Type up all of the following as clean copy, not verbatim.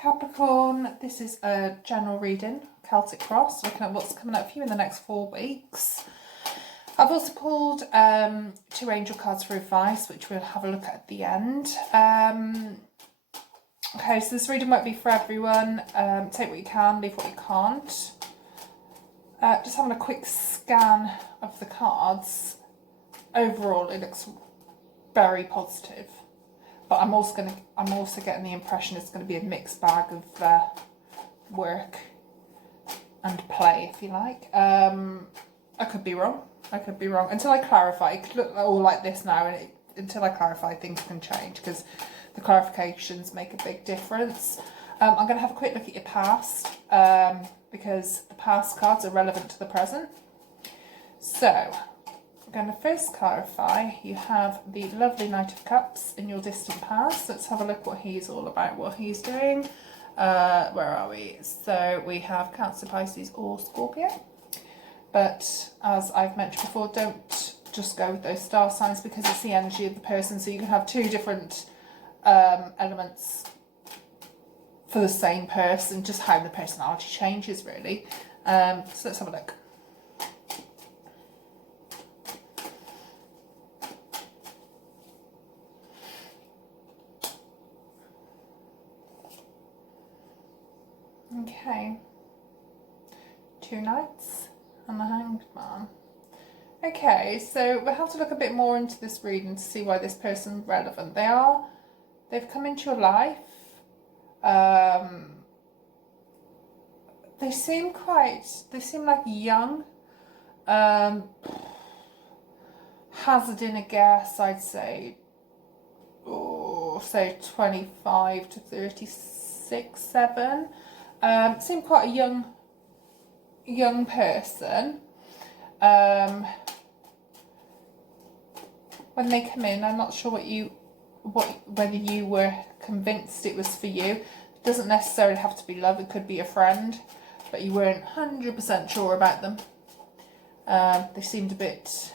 Capricorn, this is a general reading, Celtic Cross, looking at what's coming up for you in the next 4 weeks. I've also pulled 2 angel cards for advice, which we'll have a look at the end. Okay, so this reading won't be for everyone. Take what you can, leave what you can't. Just having a quick scan of the cards. Overall, it looks very positive. But I'm also getting the impression it's going to be a mixed bag of work and play, if you like. I could be wrong. Until I clarify. It could look all like this now, and until I clarify, things can change because the clarifications make a big difference. I'm going to have a quick look at your past because the past cards are relevant to the present. So, I'm going to first clarify, you have the lovely Knight of Cups in your distant past. Let's have a look what he's all about, what he's doing. Where are we? So we have Cancer, Pisces or Scorpio. But as I've mentioned before, don't just go with those star signs because it's the energy of the person. So you can have 2 different elements for the same person, just how the personality changes really. So let's have a look. Okay, 2 Knights and the Hanged Man. Okay, so we'll have to look a bit more into this reading to see why this person's relevant. They've come into your life. They seem like young. Hazarding a guess, I'd say, say 25 to 36, 7. Seem quite a young person. When they come in, I'm not sure whether you were convinced it was for you. It doesn't necessarily have to be love, it could be a friend, but you weren't 100% sure about them. They seemed a bit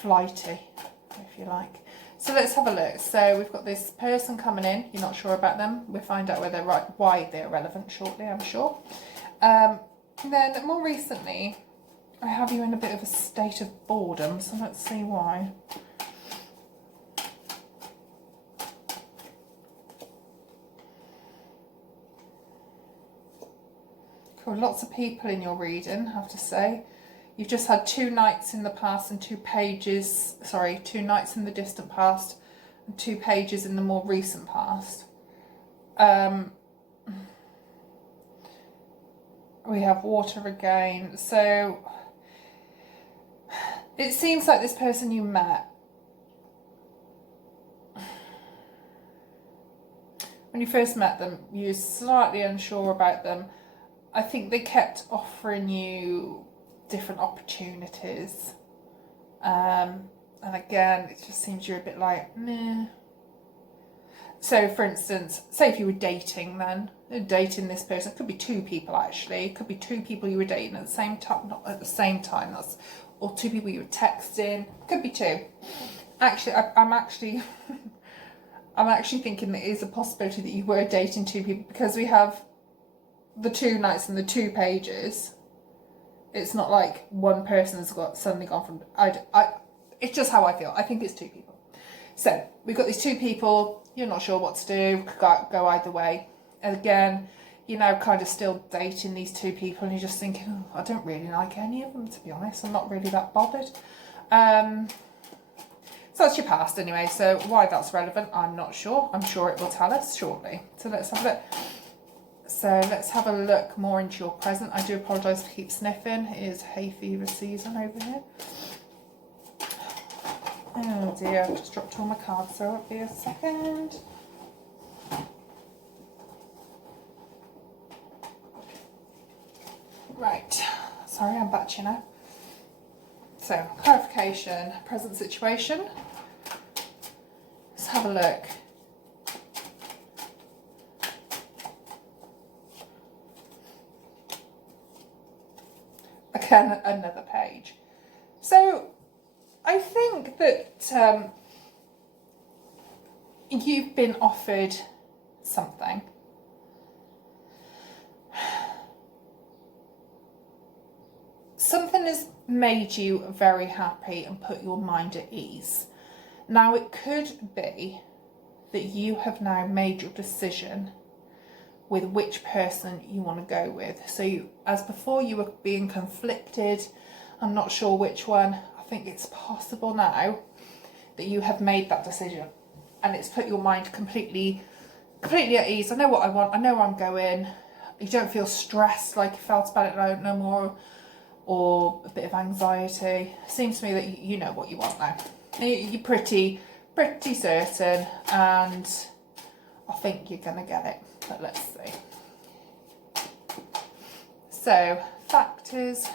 flighty, if you like. So let's have a look. So we've got this person coming in. You're not sure about them. We'll find out why they're relevant shortly, I'm sure. And then more recently, I have you in a bit of a state of boredom. So let's see why. Cool. Lots of people in your reading, I have to say. You've just had 2 Knights in the past and 2 pages, 2 Knights in the distant past and 2 pages in the more recent past. We have water again. So it seems like this person you met, when you first met them, you were slightly unsure about them. I think they kept offering you different opportunities, and again it just seems you're a bit like meh. So for instance, say if you were dating this person, it could be 2 people actually, it could be 2 people you were dating at the same time, not at the same time, or 2 people you were texting, could be 2. Actually, I'm actually I'm actually thinking there is a possibility that you were dating 2 people because we have the 2 Knights and the 2 pages. It's not like one person's suddenly gone from... it's just how I feel. I think it's 2 people. So, we've got these 2 people. You're not sure what to do. Could go either way. And again, you're now kind of still dating these 2 people and you're just thinking, oh, I don't really like any of them, to be honest. I'm not really that bothered. So that's your past anyway. So why that's relevant, I'm not sure. I'm sure it will tell us shortly. So let's have a look. So let's have a look more into your present. I do apologise for keep sniffing. It is hay fever season over here. Oh dear, I've just dropped all my cards, so it'll be a second. Right, sorry, I'm back to you now. So, clarification, present situation. Let's have a look. Again, another page. So I think that you've been offered something. Something has made you very happy and put your mind at ease. Now, it could be that you have now made your decision with which person you want to go with. So as before you were being conflicted, I'm not sure which one. I think it's possible now that you have made that decision and it's put your mind completely at ease. I know what I want, I know where I'm going. You don't feel stressed like you felt about it no more, or a bit of anxiety. Seems to me that you know what you want now. You're pretty certain, and I think you're gonna get it, but let's see. So, factors,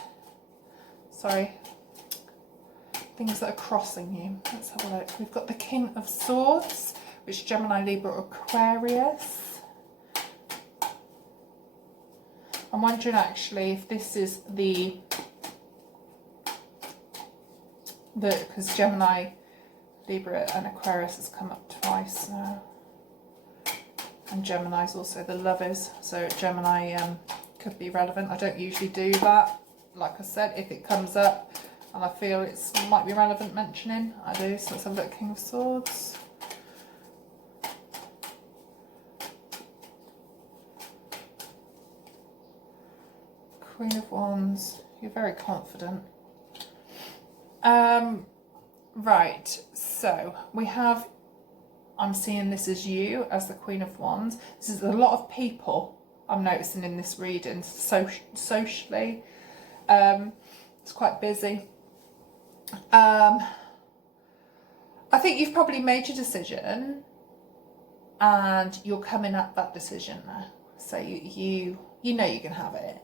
things that are crossing you. Let's have a look. We've got the King of Swords, which is Gemini, Libra, Aquarius. I'm wondering actually if this is because Gemini, Libra and Aquarius has come up twice now. And Gemini is also the Lovers, so Gemini could be relevant. I don't usually do that. Like I said, if it comes up and I feel it might be relevant mentioning, I do. So let's have a look. King of Swords. Queen of Wands. You're very confident. Right, so we have, I'm seeing this as you, as the Queen of Wands. This is a lot of people I'm noticing in this reading, socially. It's quite busy. I think you've probably made your decision and you're coming at that decision now. So you know you can have it.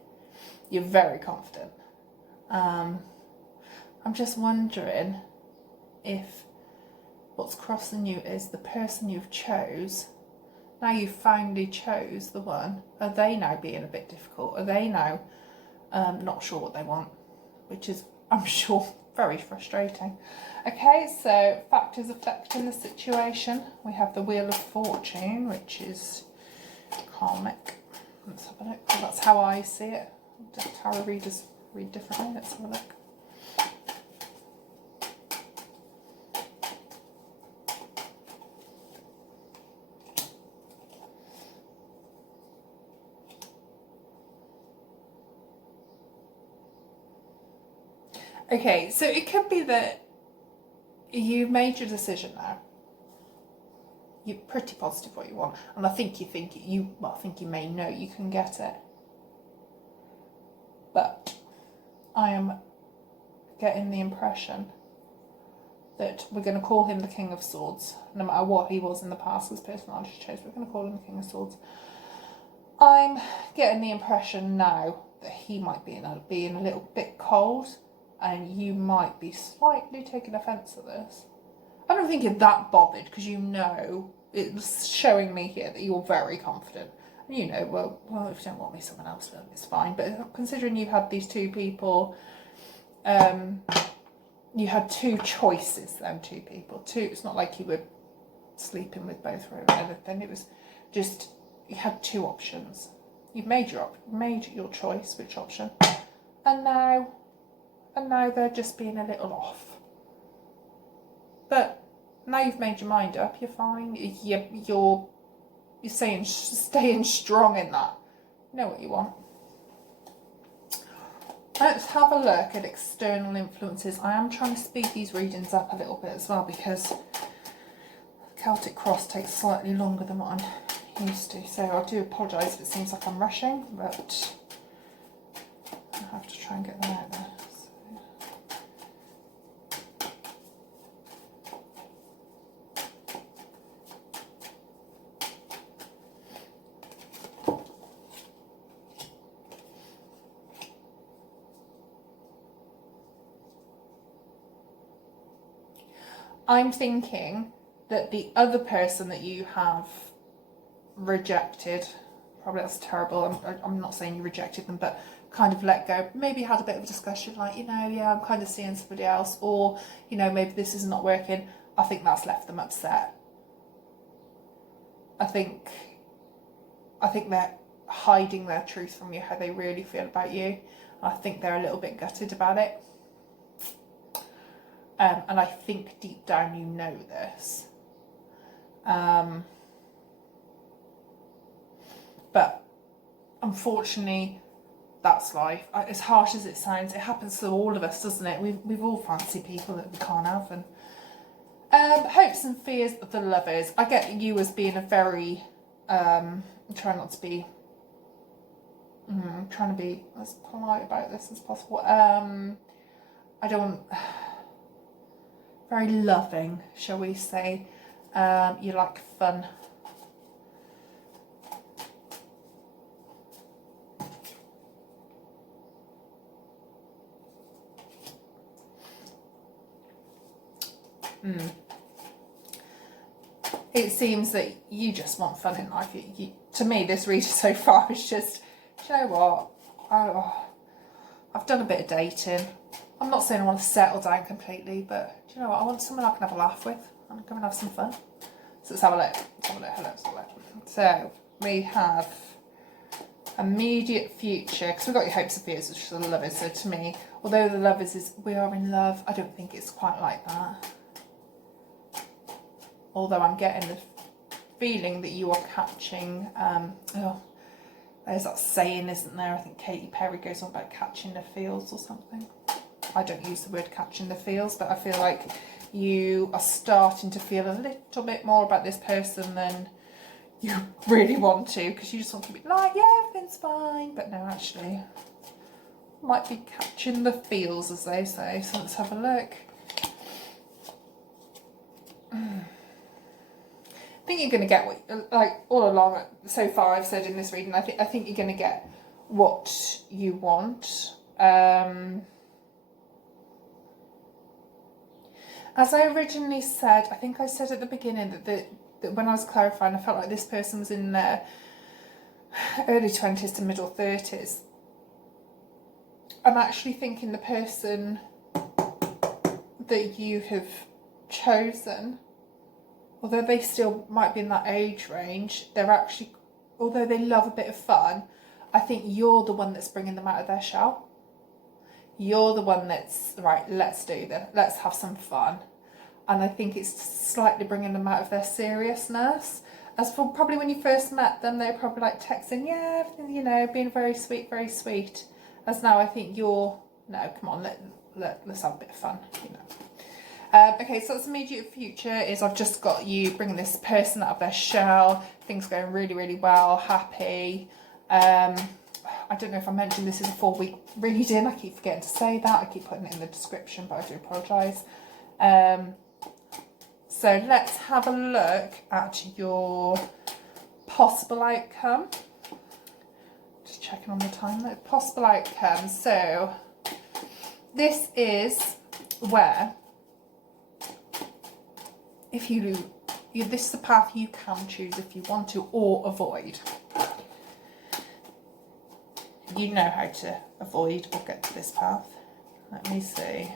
You're very confident. I'm just wondering if what's crossing you is the person you've chose. Now you've finally chose the one. Are they now being a bit difficult? Are they now not sure what they want? Which is, I'm sure, very frustrating. Okay, so factors affecting the situation. We have the Wheel of Fortune, which is karmic. Let's have a look. That's how I see it. Tarot readers read differently. Let's have a look. Okay, so it could be that you've made your decision now. You're pretty positive what you want, and I think you may know you can get it. But I am getting the impression that we're going to call him the King of Swords. No matter what he was in the past, this person I just chose, we're going to call him the King of Swords. I'm getting the impression now that he might be being a little bit cold, and you might be slightly taking offence at this. I don't think you're that bothered, because you know, it's showing me here that you're very confident. And you know, well, if you don't want me, someone else will, it's fine. But considering you've had these two people, you had two choices, them two people. It's not like you were sleeping with both or anything. It was just, you had two options. You've made your choice, which option. And now they're just being a little off. But now you've made your mind up, you're fine. You're staying strong in that. You know what you want. Let's have a look at external influences. I am trying to speed these readings up a little bit as well, because Celtic Cross takes slightly longer than what I'm used to. So I do apologise if it seems like I'm rushing, but I have to try and get them out there. I'm thinking that the other person that you have rejected, probably that's terrible, I'm not saying you rejected them, but kind of let go, maybe had a bit of a discussion like, you know, yeah, I'm kind of seeing somebody else, or, you know, maybe this is not working. I think that's left them upset. I think they're hiding their truth from you, how they really feel about you. I think they're a little bit gutted about it. And I think deep down you know this. But unfortunately, that's life. As harsh as it sounds, it happens to all of us, doesn't it? We've all fancied people that we can't have. And hopes and fears of the lovers. I get you as being a very, I'm trying not to be, I'm trying to be as polite about this as possible. I don't, very loving, shall we say. You like fun. It seems that you just want fun in life. To me, this reading so far is just, do you know what? I've done a bit of dating. I'm not saying I want to settle down completely, but do you know what? I want someone I can have a laugh with. I'm going to have some fun. So let's have a look. Let's have a look. So we have immediate future, because we've got your hopes and fears, which is the lovers. So to me, although the lovers is we are in love, I don't think it's quite like that. Although I'm getting the feeling that you are catching, there's that saying, isn't there? I think Katy Perry goes on about catching the feels or something. I don't use the word catching the feels, but I feel like you are starting to feel a little bit more about this person than you really want to, because you just want to be like, yeah, everything's fine. But no, actually, might be catching the feels, as they say. So let's have a look. I think you're going to get what, like all along so far I've said in this reading, I think you're going to get what you want. As I originally said, I think I said at the beginning that when I was clarifying, I felt like this person was in their early 20s to middle 30s. I'm actually thinking the person that you have chosen, although they still might be in that age range, they're actually, although they love a bit of fun, I think you're the one that's bringing them out of their shell. You're the one that's, right, let's do this, let's have some fun. And I think it's slightly bringing them out of their seriousness. As for probably when you first met them, they were probably like texting, yeah, everything, you know, being very sweet, very sweet. As now I think you're, no, come on, let's have a bit of fun, you know. Okay, so that's immediate future is I've just got you bringing this person out of their shell, things going really, really well, happy. I don't know if I mentioned this is a 4-week reading. I keep forgetting to say that. I keep putting it in the description, but I do apologise. So let's have a look at your possible outcome. Just checking on the time. Possible outcome. So this is where, if this is the path you can choose if you want to, or avoid. You know how to avoid or get to this path. Let me see.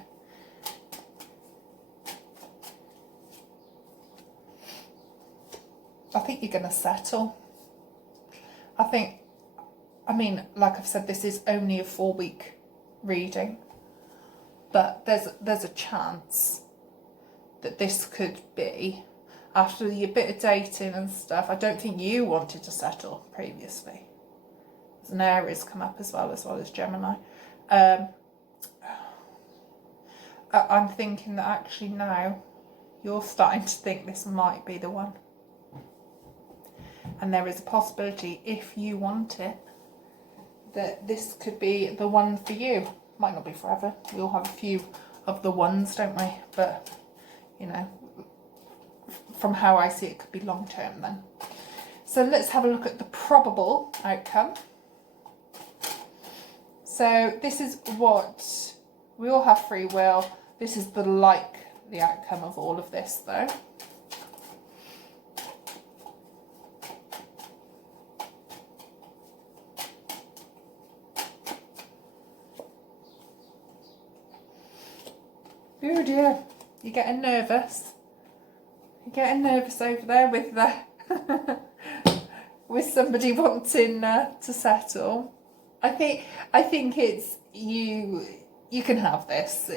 I think you're going to settle. I mean, like I've said, this is only a 4-week reading, but there's a chance that this could be, after your bit of dating and stuff, I don't think you wanted to settle previously. There's an Aries come up as well as Gemini. I'm thinking that actually now you're starting to think this might be the one. And there is a possibility, if you want it, that this could be the one for you. Might not be forever. We all have a few of the ones, don't we? But, you know, from how I see it, could be long term then. So let's have a look at the probable outcome. So this is what, we all have free will. This is the outcome of all of this though. Oh dear, you're getting nervous. You're getting nervous over there with the with somebody wanting to settle. I think it's you. You can have this.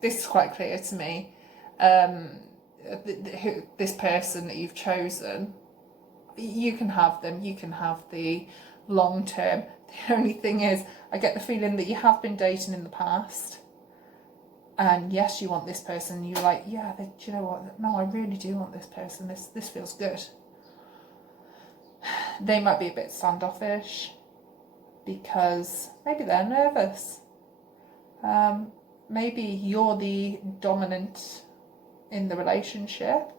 This is quite clear to me. This person that you've chosen, you can have them. You can have the long term. The only thing is, I get the feeling that you have been dating in the past. And yes, you want this person. You're like, yeah, do you know what? No, I really do want this person. This feels good. They might be a bit standoffish because maybe they're nervous. Maybe you're the dominant in the relationship.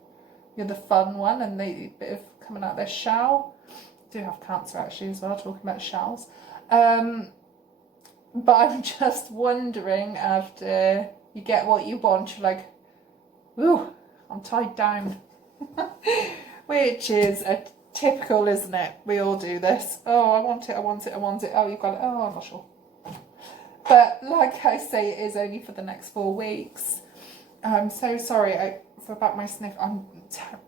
You're the fun one, and they a bit of coming out their shell. I do have Cancer actually as well, talking about shells. But I'm just wondering, after you get what you want, you're like, ooh, I'm tied down. Which is a typical, isn't it? We all do this. Oh, I want it, I want it, I want it. Oh, you've got it. Oh, I'm not sure. But like I say, it is only for the next 4 weeks. I'm so sorry about my sniff. I've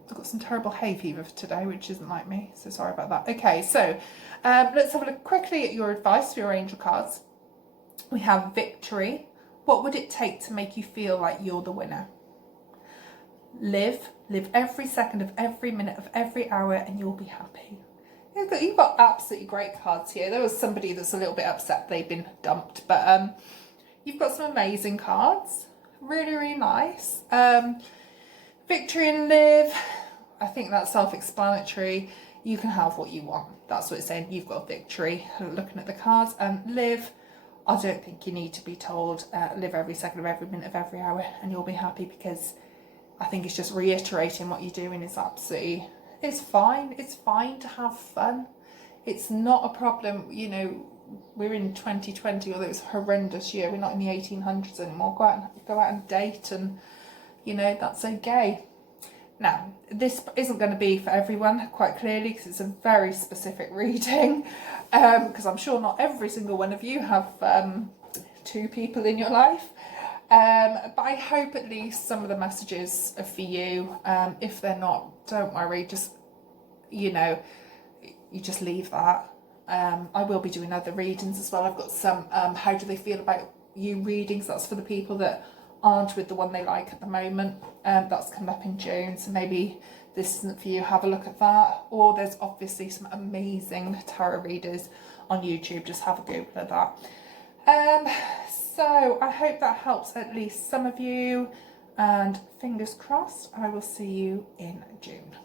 got some terrible hay fever today, which isn't like me. So sorry about that. Okay, so let's have a look quickly at your advice for your angel cards. We have victory. What would it take to make you feel like you're the winner? Live every second of every minute of every hour, and you'll be happy. You've got absolutely great cards here. There was somebody that's a little bit upset they've been dumped, but you've got some amazing cards. Really, really nice. Victory and live. I think that's self-explanatory. You can have what you want. That's what it's saying. You've got victory. Looking at the cards, and live. I don't think you need to be told live every second of every minute of every hour, and you'll be happy, because I think it's just reiterating what you're doing is absolutely. It's fine. It's fine to have fun. It's not a problem. You know, we're in 2020, although it's a horrendous year. We're not in the 1800s anymore. Go out and date, and you know, that's okay. Now, this isn't going to be for everyone, quite clearly, because it's a very specific reading. Because I'm sure not every single one of you have 2 people in your life. But I hope at least some of the messages are for you. If they're not, don't worry. Just, you know, you just leave that. I will be doing other readings as well. I've got some how do they feel about you readings. That's for the people that aren't with the one they like at the moment. That's coming up in June, so maybe this isn't for you. Have a look at that. Or there's obviously some amazing tarot readers on YouTube. Just have a Google of that. So I hope that helps at least some of you, and fingers crossed I will see you in June.